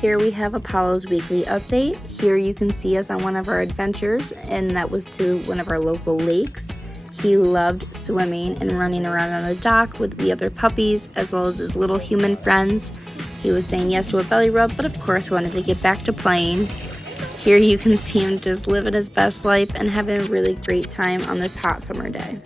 Here we have Apollo's weekly update. Here you can see us on one of our adventures, and that was to one of our local lakes. He loved swimming and running around on the dock with the other puppies as well as his little human friends. He was saying yes to a belly rub, but of course wanted to get back to playing. Here you can see him just living his best life and having a really great time on this hot summer day.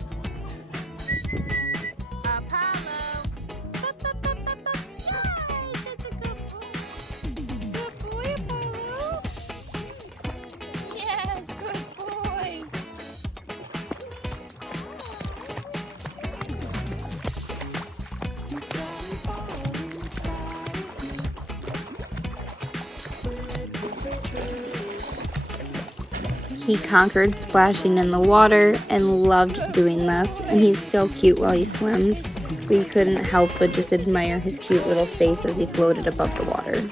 He conquered splashing in the water and loved doing this, and he's so cute while he swims. We couldn't help but just admire his cute little face as he floated above the water.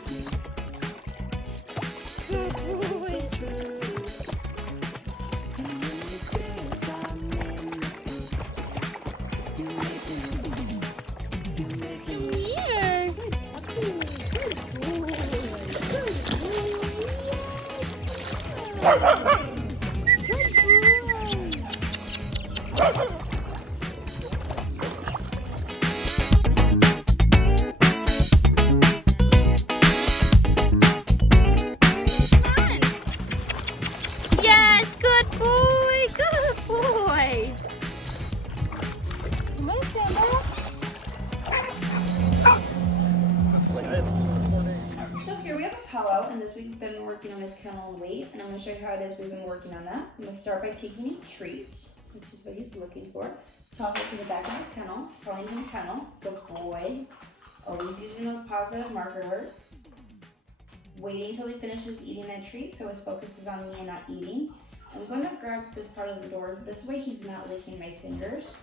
Yes, good boy, good boy. Come on, Sandra. So here we have Apollo, and this week we've been working on his kennel and weight, and I'm going to show you how it is we've been working on that. I'm going to start by taking a treat, which is what he's looking for. Toss it to the back of his kennel, telling him kennel, good boy. Always using those positive marker words. Waiting until he finishes eating that treat so his focus is on me and not eating. I'm going to grab this part of the door. This way he's not licking my fingers.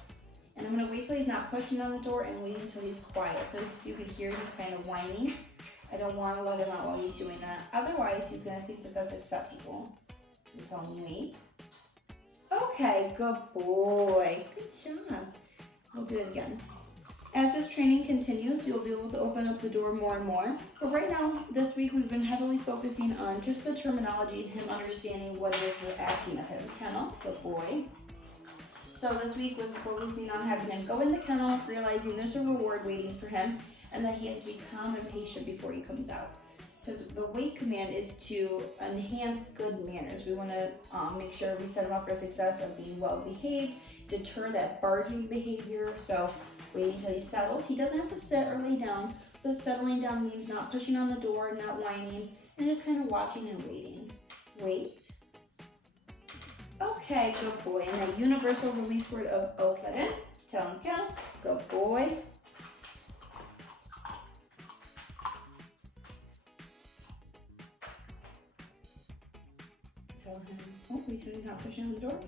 And I'm going to wait till he's not pushing on the door and wait until he's quiet. So you can hear he's kind of whining. I don't want to let him out while he's doing that. Otherwise, he's going to think that that's acceptable. So tell him you eat. Okay, good boy. Good job. We'll do it again. As this training continues, you'll be able to open up the door more and more. But right now, this week, we've been heavily focusing on just the terminology and him understanding what it is we're asking of him. Kennel, good boy. So this week was focusing on having him go in the kennel, realizing there's a reward waiting for him, and that he has to be calm and patient before he comes out. Because the wait command is to enhance good manners. We want to make sure we set him up for success of being well behaved, deter that barging behavior. So waiting until he settles. He doesn't have to sit or lay down, but settling down means not pushing on the door, not whining, and just kind of watching and waiting. Wait. Okay, good boy. And that universal release word of open. Tell him count. Good boy. Tell him, oh, wait till he's not pushing on the door.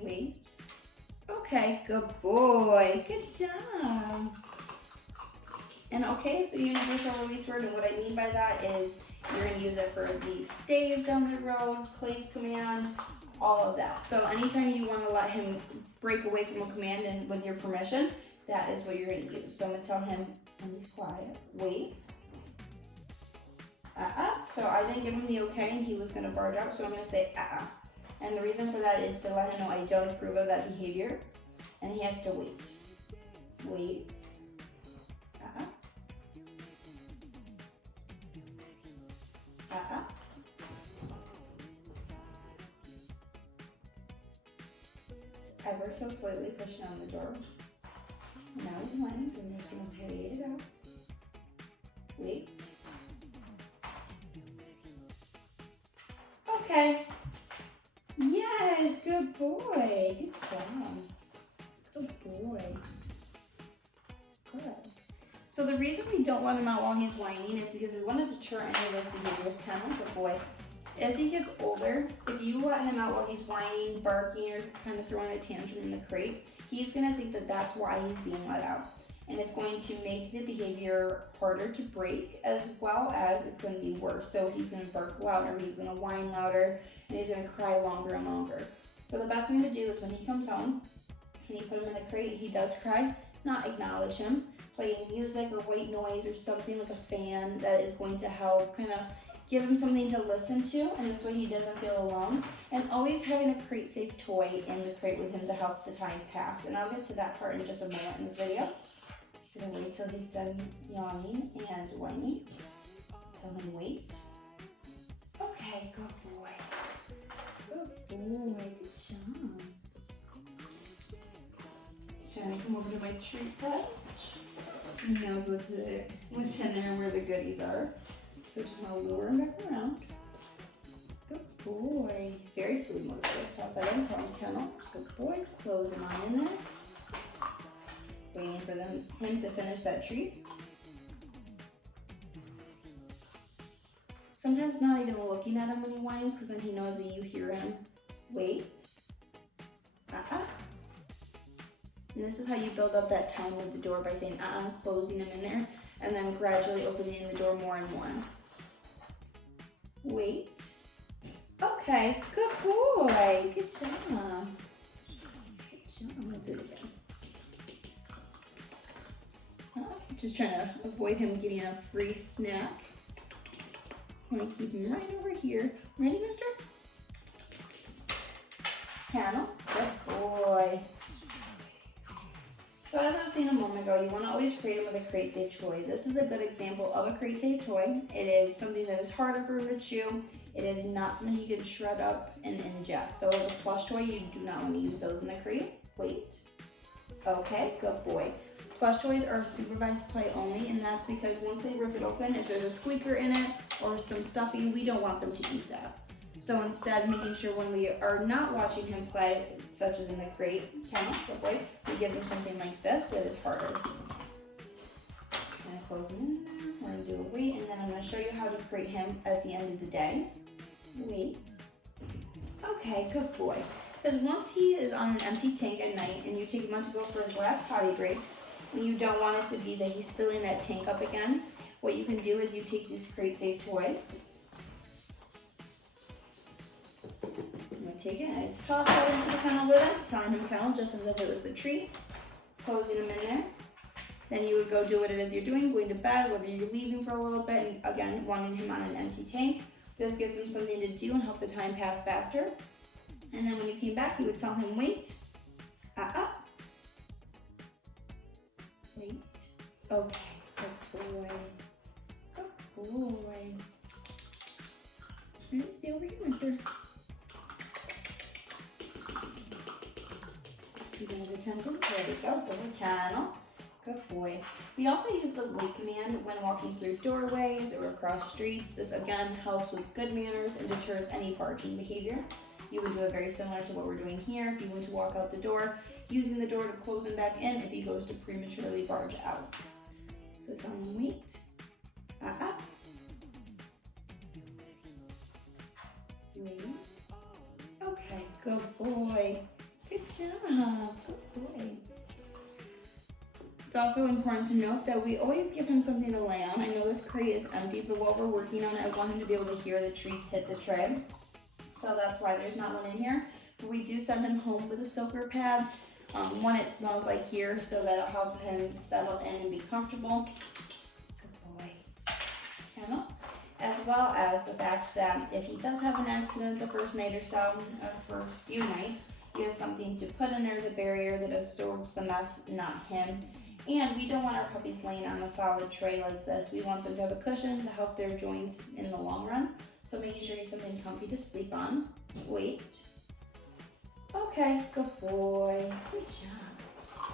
Wait. Okay, good boy. Good job. And okay, so universal release word, and what I mean by that is you're going to use it for the stays down the road, place command, all of that. So anytime you want to let him break away from a command and with your permission, that is what you're going to use. So I'm going to tell him, when he's quiet, wait. So I didn't give him the okay and he was going to barge out, so I'm going to say And the reason for that is to let him know I don't approve of that behavior, and he has to wait. Wait. Ever so slightly pushing on the door. Now he's whining, so I'm just going to wait it out. Wait. Okay. Yes, good boy. Good job. Good boy. Good. So the reason we don't let him out while he's whining is because we want to deter any of those behaviors. Good boy. As he gets older, if you let him out while he's whining, barking, or kind of throwing a tantrum in the crate, he's going to think that that's why he's being let out. And it's going to make the behavior harder to break, as well as it's going to be worse. So he's going to bark louder, he's going to whine louder, and he's going to cry longer and longer. So the best thing to do is when he comes home and you put him in the crate, he does cry, not acknowledge him, playing music or white noise or something like a fan that is going to help kind of give him something to listen to, and this way he doesn't feel alone. And always having a crate safe toy in the crate with him to help the time pass. And I'll get to that part in just a moment in this video. I'm gonna wait till he's done yawning and whining. Tell him wait. Okay, good boy. Good boy, good job. He's trying to come over to my treat pouch. He knows what's in there, where the goodies are. So just gonna lure him back around. Good boy. He's very food motivated. Toss that in, tell him kennel. Good boy. Close him on in there. Waiting for him to finish that treat. Sometimes not even looking at him when he whines, because then he knows that you hear him. Wait. And this is how you build up that time with the door, by saying closing him in there, and then gradually opening the door more and more. Wait. Okay, good boy. Good job. Good job. We'll do it again. Just trying to avoid him getting a free snack. I'm gonna keep him right over here. Ready, mister? Kennel. Good boy. So as I was saying a moment ago, you want to always crate him with a crate safe toy. This is a good example of a crate safe toy. It is something that is harder for him to chew. It is not something he can shred up and ingest. So the plush toy, you do not want to use those in the crate. Wait. Okay, good boy. Plush toys are supervised play only, and that's because once they rip it open, if there's a squeaker in it or some stuffing, we don't want them to eat that. So instead, making sure when we are not watching him play, such as in the crate, kennel, good boy, we give him something like this that is harder. I'm gonna close him in there, we're gonna do a wait, and then I'm gonna show you how to crate him at the end of the day. Wait. Okay, good boy. Because once he is on an empty tank at night and you take him out to go for his last potty break, and you don't want it to be that he's filling that tank up again, what you can do is you take this crate safe toy. I'm gonna take it and I toss that into the kennel with him, telling him kennel just as if it was the treat, closing him in there. Then you would go do what it is you're doing, going to bed, whether you're leaving for a little bit, and again, wanting him on an empty tank. This gives him something to do and help the time pass faster. And then when you came back, you would tell him wait. Wait. Okay, good boy. Good boy. Ready? Stay over here, mister. Keeping his attention. There we go. Good kennel. Good boy. We also use the wait command when walking through doorways or across streets. This again helps with good manners and deters any barking behavior. You would do it very similar to what we're doing here. If you went to walk out the door, using the door to close him back in if he goes to prematurely barge out. So tell him wait. Wait. Okay, good boy. Good job. Good boy. It's also important to note that we always give him something to lay on. I know this crate is empty, but while we're working on it, I want him to be able to hear the treats hit the tray. So that's why there's not one in here. But we do send him home with a soaker pad. One, it smells like here, so that'll help him settle in and be comfortable. Good boy. Kennel. As well as the fact that if he does have an accident the first night or so, first few nights, you have something to put in there as a barrier that absorbs the mess, not him. And we don't want our puppies laying on a solid tray like this. We want them to have a cushion to help their joints in the long run. So making sure he's something comfy to sleep on. Wait. Okay, good boy. Good job.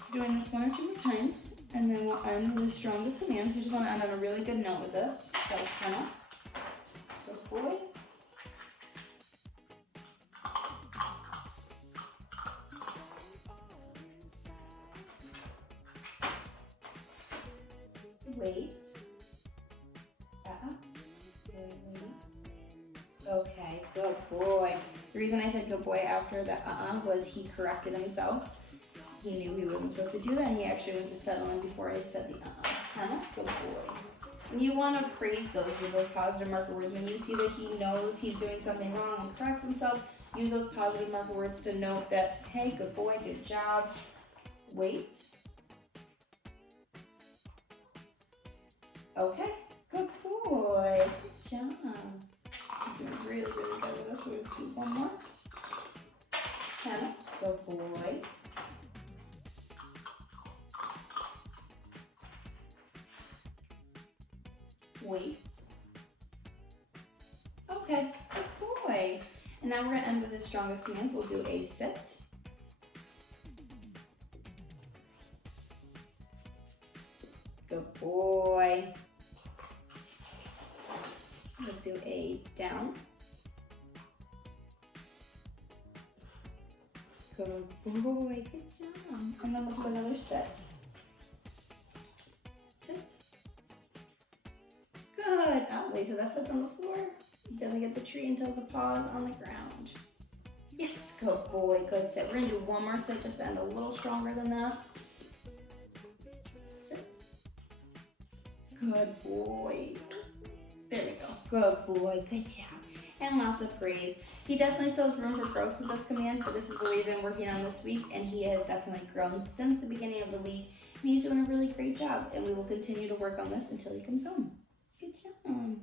So doing this 1 or 2 more times, and then we'll end with the strongest commands. We just want to end on a really good note with this. So kennel. Good boy. Wait. Okay, good boy. The reason I said good boy after the was he corrected himself. He knew he wasn't supposed to do that, and he actually went to settle in before I said the Hannah, good boy. And you want to praise those with those positive marker words. When you see that he knows he's doing something wrong and corrects himself, use those positive marker words to note that, hey, good boy, good job. Wait. Okay, good boy. Good job. He's doing really, really good with us. We're gonna keep one more. Hannah, good boy. Wait. Okay, good boy. And now we're gonna end with his strongest commands. We'll do a sit. Good boy. We'll do a down. Good boy, good job. And then we'll do another sit. Sit. Good. Oh, wait till that foot's on the floor. He doesn't get the tree until the paw's on the ground. Yes, good boy, good sit. We're gonna do one more sit just to end a little stronger than that. Sit. Good boy. There we go. Good boy, good job. And lots of praise. He definitely still has room for growth with this command, but this is what we've been working on this week, and he has definitely grown since the beginning of the week, and he's doing a really great job, and we will continue to work on this until he comes home. Good job.